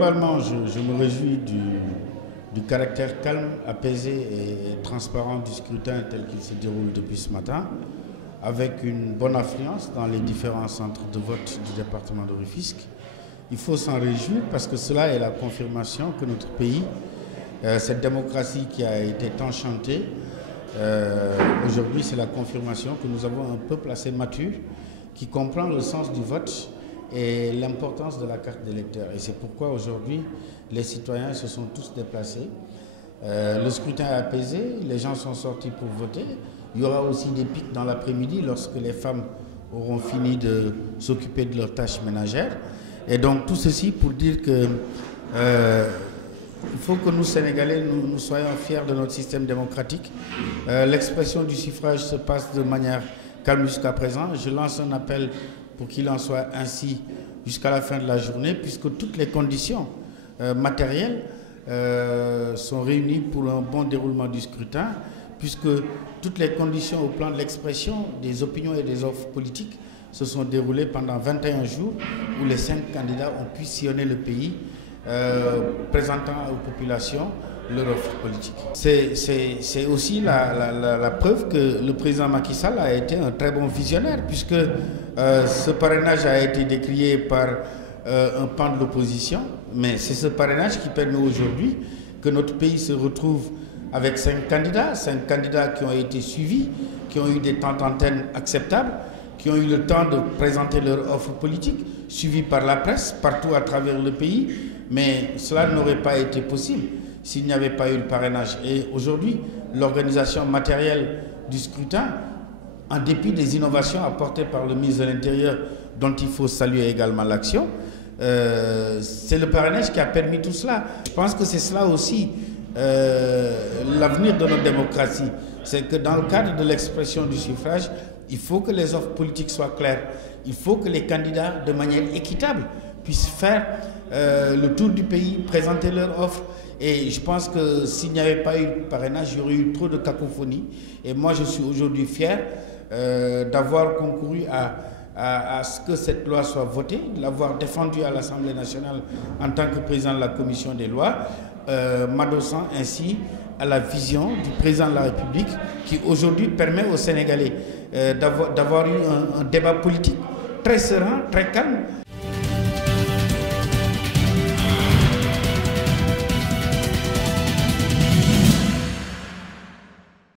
globalement, je me réjouis du caractère calme, apaisé et transparent du scrutin tel qu'il se déroule depuis ce matin, avec une bonne affluence dans les différents centres de vote du département de Rufisque. Il faut s'en réjouir parce que cela est la confirmation que notre pays, cette démocratie qui a été tant chantée, aujourd'hui c'est la confirmation que nous avons un peuple assez mature qui comprend le sens du vote et l'importance de la carte d'électeur. Et c'est pourquoi aujourd'hui les citoyens se sont tous déplacés. Le scrutin est apaisé, les gens sont sortis pour voter. Il y aura aussi des pics dans l'après-midi lorsque les femmes auront fini de s'occuper de leurs tâches ménagères. Et donc tout ceci pour dire que il faut que nous, Sénégalais, nous soyons fiers de notre système démocratique. L'expression du suffrage se passe de manière calme jusqu'à présent. Je lance un appel pour qu'il en soit ainsi jusqu'à la fin de la journée, puisque toutes les conditions matérielles sont réunies pour un bon déroulement du scrutin, puisque toutes les conditions au plan de l'expression des opinions et des offres politiques se sont déroulées pendant 21 jours où les 5 candidats ont pu sillonner le pays présentant aux populations leur offre politique. C'est aussi la preuve que le président Macky Sall a été un très bon visionnaire, puisque ce parrainage a été décrié par un pan de l'opposition, mais c'est ce parrainage qui permet aujourd'hui que notre pays se retrouve avec 5 candidats qui ont été suivis, qui ont eu des temps d'antenne acceptables, qui ont eu le temps de présenter leur offre politique, suivis par la presse partout à travers le pays, mais cela n'aurait pas été possible s'il n'y avait pas eu le parrainage. Et aujourd'hui, l'organisation matérielle du scrutin, en dépit des innovations apportées par le ministre de l'Intérieur, dont il faut saluer également l'action, c'est le parrainage qui a permis tout cela. Je pense que c'est cela aussi l'avenir de notre démocratie. C'est que dans le cadre de l'expression du suffrage, il faut que les offres politiques soient claires. Il faut que les candidats, de manière équitable, puissent faire le tour du pays, présenter leurs offres. Et je pense que s'il n'y avait pas eu le parrainage, il y aurait eu trop de cacophonie. Et moi, je suis aujourd'hui fier d'avoir concouru à ce que cette loi soit votée, de l'avoir défendue à l'Assemblée nationale en tant que président de la commission des lois, m'adossant ainsi à la vision du président de la République qui aujourd'hui permet aux Sénégalais d'avoir eu un débat politique très serein, très calme,